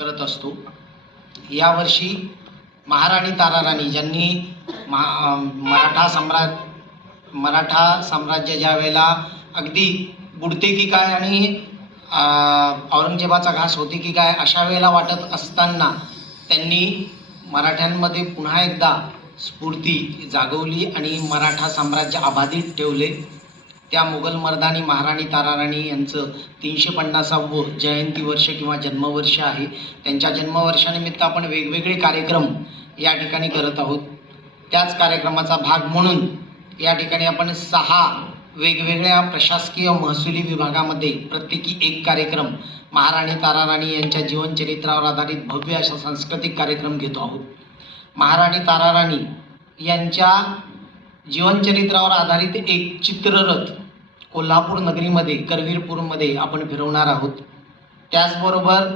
करत असतो. यावर्षी महाराणी ताराराणी ज्यांनी महा मराठा साम्राज्य मराठा साम्राज्य ज्या वेळेला अगदी बुडते की काय आणि औरंगजेबाचा घास होते की काय अशा वेळेला वाटत असताना त्यांनी मराठ्यांमध्ये पुन्हा एकदा स्फूर्ती जागवली आणि मराठा साम्राज्य अबाधित ठेवले. त्या मुघल मर्दानी महाराणी ताराराणी यांचं तीनशे पन्नासावं जयंती वर्ष किंवा जन्मवर्ष आहे. त्यांच्या जन्मवर्षानिमित्त आपण वेगवेगळे कार्यक्रम या ठिकाणी करत आहोत. त्याच कार्यक्रमाचा भाग म्हणून या ठिकाणी आपण सहा वेगवेगळ्या प्रशासकीय महसुली विभागामध्ये प्रत्येकी एक कार्यक्रम महाराणी ताराराणी यांच्या जीवनचरित्रावर आधारित भव्य अशा सांस्कृतिक कार्यक्रम घेतो आहोत. महाराणी ताराराणी यांच्या जीवनचरित्रावर आधारित एक चित्ररथ कोल्हापूर नगरीमध्ये करवीरपूरमध्ये आपण फिरवणार आहोत. त्याचबरोबर